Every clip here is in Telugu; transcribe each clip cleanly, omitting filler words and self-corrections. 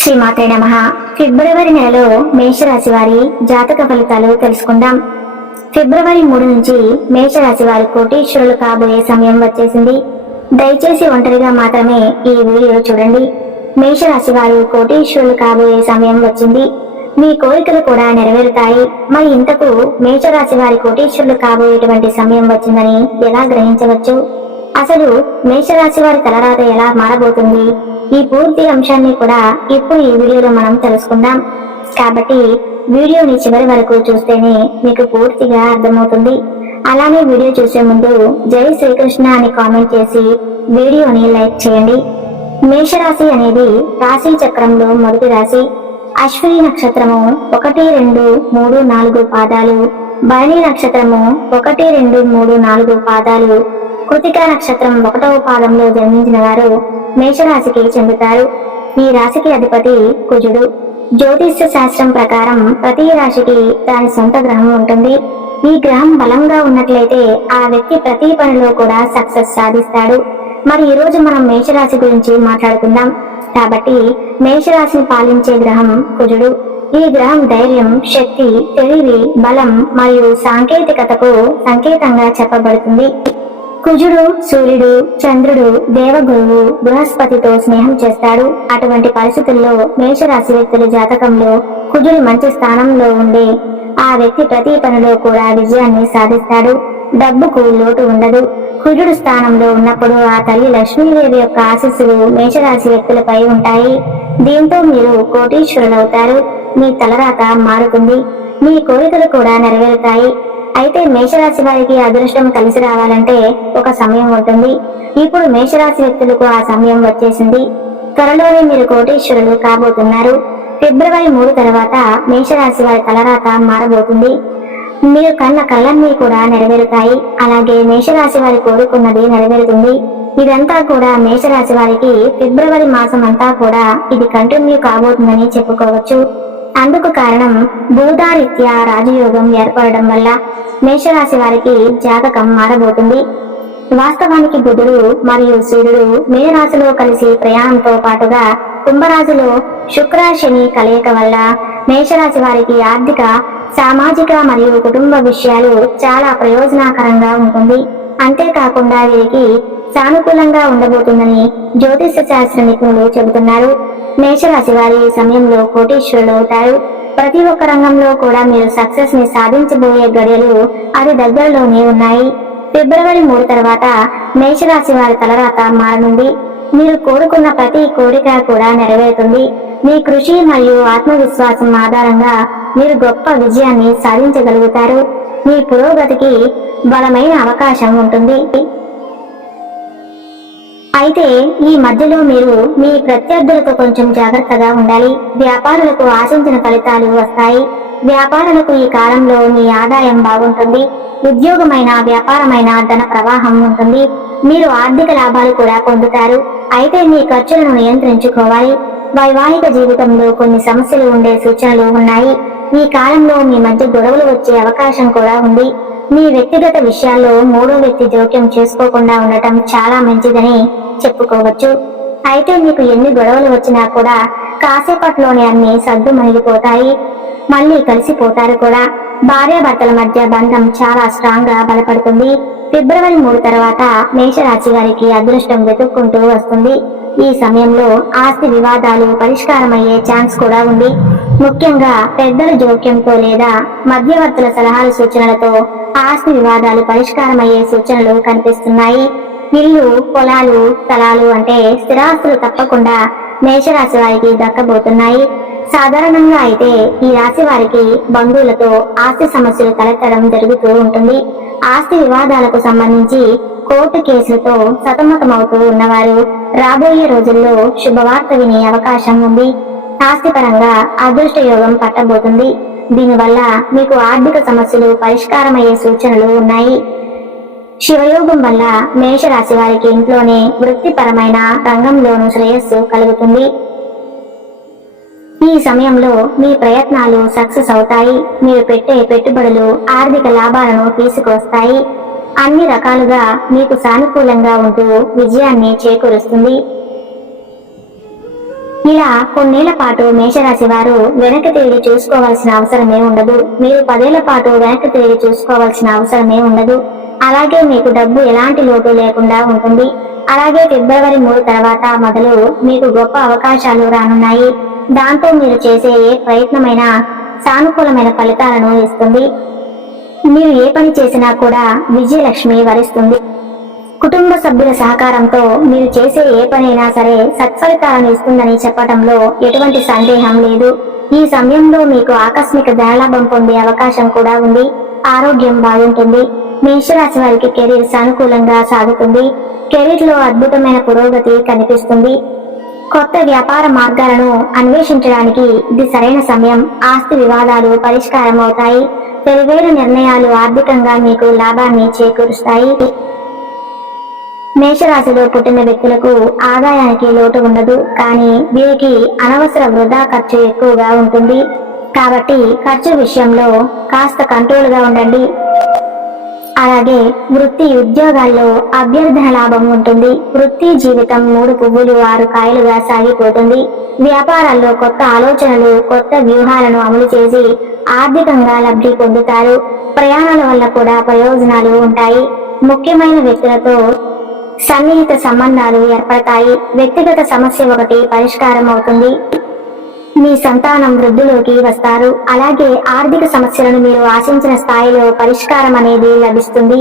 శ్రీమాత్రే నమః. ఫిబ్రవరి నెలలో మేషరాశి వారి జాతక ఫలితాలు తెలుసుకుందాం. ఫిబ్రవరి 3 నుంచి మేషరాశి వారి కోటీశ్వరులు కాబోయే సమయం వచ్చేసింది. దయచేసి ఒంటరిగా మాత్రమే ఈ వీడియో చూడండి. మేషరాశి వారు కోటీశ్వరులు కాబోయే సమయం వచ్చింది. మీ కోరికలు కూడా నెరవేరుతాయి. మరి ఇంతకు మేషరాశి వారి కోటీశ్వరులు కాబోయేటువంటి సమయం వచ్చిందని ఎలా గ్రహించవచ్చు? అసలు మేషరాశి వారి తలరాత ఎలా మారబోతుంది? ఈ పూర్తి అంశాన్ని కూడా ఇప్పుడు ఈ వీడియోలో మనం తెలుసుకుందాం. కాబట్టి వీడియోని చివరి వరకు చూస్తేనే మీకు పూర్తిగా అర్థమవుతుంది. అలానే వీడియో చూసే ముందు జై శ్రీకృష్ణ అని కామెంట్ చేసి వీడియోని లైక్ చేయండి. మేషరాశి అనేది రాశి చక్రంలో మొదటి రాశి. అశ్విని నక్షత్రము 1, 2, 3, 4 పాదాలు, భరణి నక్షత్రము 1, 2, 3, 4 పాదాలు, కృతికా నక్షత్రం 1వ పాదంలో జన్మించిన వారు మేషరాశికి చెందుతారు. ఈ రాశికి అధిపతి కుజుడు. జ్యోతిష్య శాస్త్రం ప్రకారం ప్రతి రాశికి దాని సొంత గ్రహం ఉంటుంది. ఈ గ్రహం బలంగా ఉన్నట్లయితే ఆ వ్యక్తి ప్రతి పనిలో కూడా సక్సెస్ సాధిస్తాడు. మరి ఈ రోజు మనం మేషరాశి గురించి మాట్లాడుకుందాం. కాబట్టి మేషరాశిని పాలించే గ్రహం కుజుడు. ఈ గ్రహం ధైర్యం, శక్తి, తెలివి, బలం మరియు సాంకేతికతకు సంకేతంగా చెప్పబడుతుంది. కుజుడు, సూర్యుడు, చంద్రుడు, దేవగురువు, బృహస్పతితో స్నేహం చేస్తాడు. అటువంటి పరిస్థితుల్లో మేషరాశి వ్యక్తుల జాతకంలో కుజుడు మంచి స్థానంలో ఉండే ఆ వ్యక్తి ప్రతి పనిలో కూడా విజయాన్ని సాధిస్తాడు. డబ్బుకు లోటు ఉండదు. కుజుడు స్థానంలో ఉన్నప్పుడు ఆ తల్లి లక్ష్మీదేవి యొక్క ఆశీస్సులు మేషరాశి వ్యక్తులపై ఉంటాయి. దీంతో మీరు కోటీశ్వరులవుతారు. మీ తలరాత మారుతుంది. మీ కోరికలు కూడా నెరవేరుతాయి. అయితే మేషరాశి వారికి అదృష్టం కలిసి రావాలంటే ఒక సమయం ఉంటుంది. ఇప్పుడు మేషరాశి వ్యక్తులకు ఆ సమయం వచ్చేసింది. త్వరలోనే మీరు కోటీశ్వరులు కాబోతున్నారు. ఫిబ్రవరి 3 తర్వాత మేషరాశి వారి తలరాత మారబోతుంది. మీరు కన్న కళ్ళన్నీ కూడా నెరవేరుతాయి. అలాగే మేషరాశి వారి కోరుకున్నది నెరవేరుతుంది. ఇదంతా కూడా మేషరాశి వారికి ఫిబ్రవరి మాసం అంతా కూడా ఇది కంటిన్యూ కాబోతుందని చెప్పుకోవచ్చు. అందుకు కారణం బుధారీత్యా రాజయోగం ఏర్పడడం వల్ల మేషరాశి వారికి జాతకం మారబోతుంది. వాస్తవానికి బుధుడు మరియు సూర్యుడు మీనరాశిలో కలిసి ప్రయాణంతో పాటుగా కుంభరాశిలో శుక్ర శని కలయిక వల్ల మేషరాశి వారికి ఆర్థిక, సామాజిక మరియు కుటుంబ విషయాలు చాలా ప్రయోజనకరంగా ఉంటుంది. అంతేకాకుండా వీరికి సానుకూలంగా ఉండబోతుందని జ్యోతిష శాస్త్ర నిపుణులు చెబుతున్నారు. మేషరాశి వారి సమయంలో కోటీశ్వరులు అవుతారు. ప్రతి ఒక్క రంగంలో కూడా మీరు సక్సెస్ ని సాధించబోయే గడియలు అది దగ్గరలోనే ఉన్నాయి. ఫిబ్రవరి 3 తర్వాత మేషరాశి వారి తలరాత మారనుంది. మీరు కోరుకున్న ప్రతి కోరిక కూడా నెరవేరుతుంది. మీ కృషి మరియు ఆత్మవిశ్వాసం ఆధారంగా మీరు గొప్ప విజయాన్ని సాధించగలుగుతారు. మీ పురోగతికి బలమైన అవకాశం ఉంటుంది. అయితే ఈ మధ్యలో మీరు మీ ప్రత్యర్థులతో కొంచెం జాగ్రత్తగా ఉండాలి. వ్యాపారులకు ఆశించిన ఫలితాలు వస్తాయి. వ్యాపారులకు ఈ కాలంలో మీ ఆదాయం బాగుంటుంది. ఉద్యోగమైన, వ్యాపారమైన ధన ప్రవాహం ఉంటుంది. మీరు ఆర్థిక లాభాలు కూడా పొందుతారు. అయితే మీ ఖర్చులను నియంత్రించుకోవాలి. వైవాహిక జీవితంలో కొన్ని సమస్యలు ఉండే సూచనలు ఉన్నాయి. ఈ కాలంలో మీ మధ్య గొడవలు వచ్చే అవకాశం కూడా ఉంది. మీ వ్యక్తిగత విషయాల్లో మూడో వ్యక్తి జోక్యం చేసుకోకుండా ఉండటం చాలా మంచిదని చెప్పుకోవచ్చు. అయితే మీకు ఎన్ని గొడవలు వచ్చినా కూడా కాసేపట్లోనే అన్ని సద్దుమణిగిపోతాయి. మళ్ళీ కలిసిపోతారు కూడా. భార్యాభర్తల మధ్య బంధం చాలా స్ట్రాంగ్ గా బలపడుతుంది. ఫిబ్రవరి 3 తర్వాత మేషరాశి వారికి అదృష్టం వెతుక్కుంటూ వస్తుంది. ఈ సమయంలో ఆస్తి వివాదాలు పరిష్కారమయ్యే ఛాన్స్ కూడా ఉంది. ముఖ్యంగా పెద్దల జోక్యంతో లేదా మధ్యవర్తుల సలహాలు సూచనలతో ఆస్తి వివాదాలు పరిష్కారమయ్యే సూచనలు కనిపిస్తున్నాయి. ఇల్లు, పొలాలు, స్థలాలు అంటే స్థిరాస్తులు తప్పకుండా మేషరాశి వారికి దక్కబోతున్నాయి. సాధారణంగా అయితే ఈ రాశి వారికి బంధువులతో ఆస్తి సమస్యలు తలెత్తడం జరుగుతూ ఉంటుంది. ఆస్తి వివాదాలకు సంబంధించి కోర్టు కేసులతో సతమతమవుతూ ఉన్నవారు రాబోయే రోజుల్లో శుభవార్త వినే అవకాశం ఉంది. ఆస్తిపరంగా అదృష్ట యోగం పట్టబోతుంది. దీనివల్ల మీకు ఆర్థిక సమస్యలు పరిష్కారమయ్యే సూచనలు ఉన్నాయి. శివయోగం వల్ల మేషరాశి వారికి ఇంట్లోనే వృత్తిపరమైన రంగంలోనూ శ్రేయస్సు కలుగుతుంది. ఈ సమయంలో మీ ప్రయత్నాలు సక్సెస్ అవుతాయి. మీరు పెట్టే పెట్టుబడులు ఆర్థిక లాభాలను తీసుకొస్తాయి. అన్ని రకాలుగా మీకు సానుకూలంగా ఉంటూ విజయాన్ని చేకూరుస్తుంది. ఇలా కొన్నేళ్ల పాటు మేషరాశి వారు వెనక్కి తిరిగి చూసుకోవాల్సిన అవసరమే ఉండదు. మీరు 10 ఏళ్ల పాటు వెనక్కి తిరిగి చూసుకోవాల్సిన అవసరమే ఉండదు. అలాగే మీకు డబ్బు ఎలాంటి లోటు లేకుండా ఉంటుంది. అలాగే ఫిబ్రవరి 3 తర్వాత మొదలు మీకు గొప్ప అవకాశాలు రానున్నాయి. దాంతో మీరు చేసే ఏ ప్రయత్నమైనా సానుకూలమైన ఫలితాలను ఇస్తుంది. మీరు ఏ పని చేసినా కూడా విజయలక్ష్మి వరిస్తుంది. కుటుంబ సభ్యుల సహకారంతో మీరు చేసే ఏ పనైనా సరే సత్ఫలితాలను ఇస్తుందని చెప్పడంలో ఎటువంటి సందేహం లేదు. ఈ సమయంలో మీకు ఆకస్మిక ధనలాభం పొందే అవకాశం కూడా ఉంది. ఆరోగ్యం బాగుంటుంది. మేషరాశి వారికి కెరీర్ సానుకూలంగా సాగుతుంది. కెరీర్ లో అద్భుతమైన పురోగతి కనిపిస్తుంది. కొత్త వ్యాపార మార్గాలను అన్వేషించడానికి ఇది సరైన సమయం. ఆస్తి వివాదాలు పరిష్కారం అవుతాయి. తెలివైన నిర్ణయాలు ఆర్థికంగా మీకు లాభాన్ని చేకూరుస్తాయి. మేషరాశిలో పుట్టిన వ్యక్తులకు ఆదాయానికి లోటు ఉండదు. కానీ వీరికి అనవసర వృధా ఖర్చు ఎక్కువగా ఉంటుంది. కాబట్టి ఖర్చు విషయంలో కాస్త కంట్రోల్ గా ఉండండి. అలాగే వృత్తి ఉద్యోగాల్లో అభ్యర్థన లాభం ఉంటుంది. వృత్తి జీవితం 3 పువ్వులు 6 కాయలుగా సాగిపోతుంది. వ్యాపారాల్లో కొత్త ఆలోచనలు, కొత్త వ్యూహాలను అమలు చేసి ఆర్థికంగా లబ్ధి పొందుతారు. ప్రయాణాల వల్ల కూడా ప్రయోజనాలు ఉంటాయి. ముఖ్యమైన వ్యక్తులతో సన్నిహిత సంబంధాలు ఏర్పడతాయి. వ్యక్తిగత సమస్య ఒకటి పరిష్కారం అవుతుంది. మీ సంతానం వృద్ధిలోకి వస్తారు. అలాగే ఆర్థిక సమస్యలను మీరు ఆశించిన స్థాయిలో పరిష్కారం అనేది లభిస్తుంది.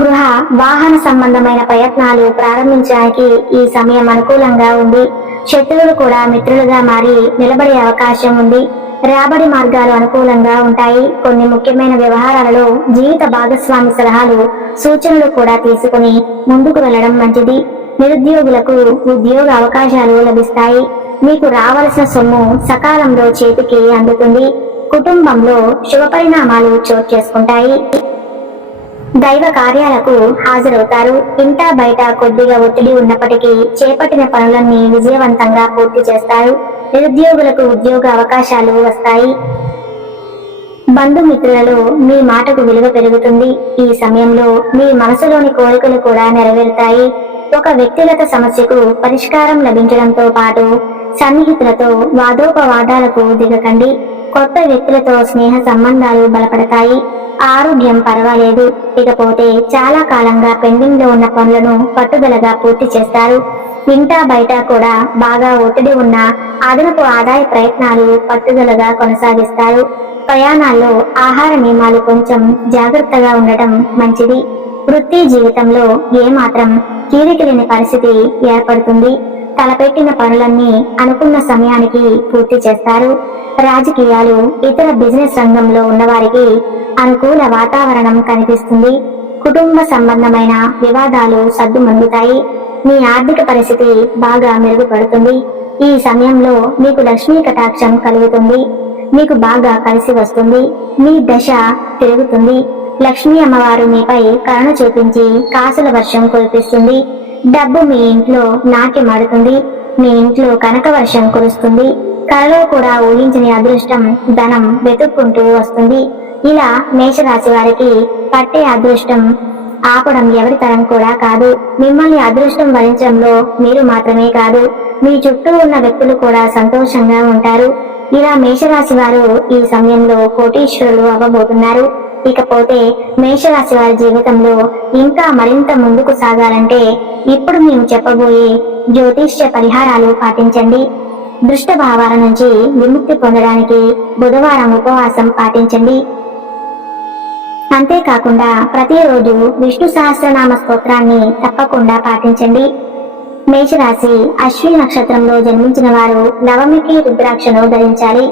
గృహ వాహన సంబంధమైన ప్రయత్నాలు ప్రారంభించడానికి ఈ సమయం అనుకూలంగా ఉంది. శత్రువులు కూడా మిత్రులుగా మారి నిలబడే అవకాశం ఉంది. రాబడి మార్గాలు అనుకూలంగా ఉంటాయి. కొన్ని ముఖ్యమైన వ్యవహారాలలో జీవిత భాగస్వామి సలహాలు, సూచనలు కూడా తీసుకుని ముందుకు వెళ్లడం మంచిది. నిరుద్యోగులకు ఉద్యోగ అవకాశాలు లభిస్తాయి. మీకు రావాల్సిన సొమ్ము సకాలంలో చేతికి అందుతుంది. కుటుంబంలో శుభ పరిణామాలు చోటు చేసుకుంటాయి. దైవ కార్యాలకు హాజరవుతారు. ఇంటా బయట కొద్దిగా ఒత్తిడి ఉన్నప్పటికీ చేపట్టిన పనులన్నీ విజయవంతంగా పూర్తి చేస్తారు. నిరుద్యోగులకు ఉద్యోగ అవకాశాలు వస్తాయి. బంధుమిత్రులలో మీ మాటకు విలువ పెరుగుతుంది. ఈ సమయంలో మీ మనసులోని కోరికలు కూడా నెరవేరుతాయి. ఒక వ్యక్తిగత సమస్యకు పరిష్కారం లభించడంతో పాటు సన్నిహితులతో వాదోపవాదాలకు దిగకండి. కొత్త వ్యక్తులతో స్నేహ సంబంధాలు బలపడతాయి. ఆరోగ్యం పర్వాలేదు. ఇకపోతే చాలా కాలంగా పెండింగ్ లో ఉన్న పనులను పట్టుదలగా పూర్తి చేస్తారు. ఇంటా బయట కూడా బాగా ఒత్తిడి ఉన్న అదనపు ఆదాయ ప్రయత్నాలు పట్టుదలగా కొనసాగిస్తారు. ప్రయాణాల్లో ఆహార నియమాలు కొంచెం జాగ్రత్తగా ఉండటం మంచిది. వృత్తి జీవితంలో ఏమాత్రం కీరికలేని పరిస్థితి ఏర్పడుతుంది. తలపెట్టిన పనులన్నీ అనుకున్న సమయానికి పూర్తి చేస్తారు. రాజకీయాలు, ఇతర బిజినెస్ రంగంలో ఉన్నవారికి అనుకూల వాతావరణం కనిపిస్తుంది. కుటుంబ సంబంధమైన వివాదాలు సద్దుమణుగుతాయి. మీ ఆర్థిక పరిస్థితి బాగా మెరుగుపడుతుంది. ఈ సమయంలో మీకు లక్ష్మీ కటాక్షం కలుగుతుంది. మీకు బాగా కలిసి వస్తుంది. మీ దశ తిరుగుతుంది. లక్ష్మీ అమ్మవారు మీపై కరుణ చూపించి కాసుల వర్షం కురిపిస్తుంది. డబ్బు మీ ఇంట్లో నాట్యమాడుతుంది. మీ ఇంట్లో కనక వర్షం కురుస్తుంది. కలలో కూడా ఊహించని అదృష్టం, ధనం వెతుక్కుంటూ వస్తుంది. ఇలా మేషరాశి వారికి పట్టే అదృష్టం ఆపడం ఎవరి తరం కూడా కాదు. మిమ్మల్ని అదృష్టం వరించడంలో మీరు మాత్రమే కాదు, మీ చుట్టూ ఉన్న వ్యక్తులు కూడా సంతోషంగా ఉంటారు. ఇలా మేషరాశి వారు ఈ సమయంలో కోటీశ్వరులు అవ్వబోతున్నారు. ఇకపోతే మేషరాశి వారి జీవితంలో ఇంకా మరింత ముందుకు సాగాలంటే ఇప్పుడు మేము చెప్పబోయే జ్యోతిష్య పరిహారాలు పాటించండి. దుష్ట భావాల నుంచి విముక్తి పొందడానికి బుధవారం ఉపవాసం పాటించండి. అంతేకాకుండా ప్రతిరోజు విష్ణు సహస్రనామ స్తోత్రాన్ని తప్పకుండా పాటించండి. మేషరాశి అశ్విని నక్షత్రంలో జన్మించిన వారు నవముఖి రుద్రాక్షను ధరించాలి.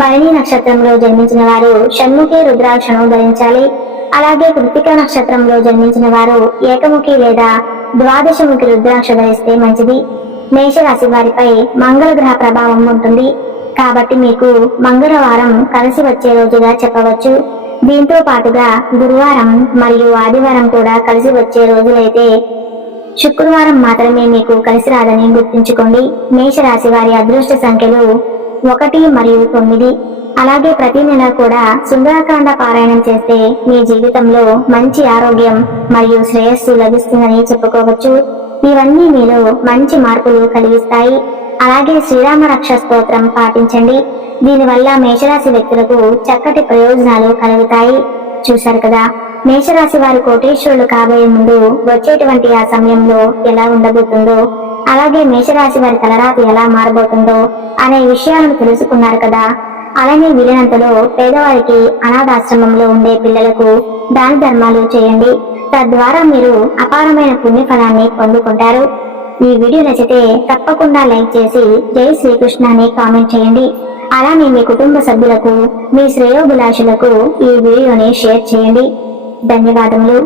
భరణి నక్షత్రంలో జన్మించిన వారు షణ్ముఖి రుద్రాక్షను ధరించాలి. అలాగే కృతికా నక్షత్రంలో జన్మించిన వారు ఏకముఖి లేదా ద్వాదశముఖి రుద్రాక్ష ధరిస్తే మంచిది. మేషరాశి వారిపై మంగళ గ్రహ ప్రభావం ఉంటుంది కాబట్టి మీకు మంగళవారం కలిసి వచ్చే రోజుగా చెప్పవచ్చు. దీంతో పాటుగా గురువారం మరియు ఆదివారం కూడా కలిసి వచ్చే రోజులైతే శుక్రవారం మాత్రమే మీకు కలిసి రాదని గుర్తుంచుకోండి. మేషరాశి వారి అదృష్ట సంఖ్యలు 1 మరియు 9. అలాగే ప్రతి నెల కూడా సుందరకాండ పారాయణం చేస్తే మీ జీవితంలో మంచి ఆరోగ్యం మరియు శ్రేయస్సు లభిస్తుందని చెప్పుకోవచ్చు. ఇవన్నీ మీలో మంచి మార్పులు కలిగిస్తాయి. అలాగే శ్రీరామ రక్ష స్తోత్రం పాటించండి. దీనివల్ల మేషరాశి వ్యక్తులకు చక్కటి ప్రయోజనాలు కలుగుతాయి. చూశారు కదా, మేషరాశి వారి కోటీశ్వరులు కాబోయే ముందు వచ్చేటువంటి ఆ సమయంలో ఎలా ఉండబోతుందో, అలాగే మేషరాశి వారి తలరాతి ఎలా మారబోతుందో అనే విషయాలను తెలుసుకున్నారు కదా. అలానే వీలైనంతలో పేదవారికి, అనాథాశ్రమంలో ఉండే పిల్లలకు దాన ధర్మాలు చేయండి. తద్వారా మీరు అపారమైన పుణ్యఫలాన్ని పొందుకుంటారు. ఈ వీడియో నచ్చితే తప్పకుండా లైక్ చేసి జై శ్రీకృష్ణ అని కామెంట్ చేయండి. అలానే మీ కుటుంబ సభ్యులకు, మీ శ్రేయోభిలాషులకు ఈ వీడియోని షేర్ చేయండి. ధన్యవాదములు.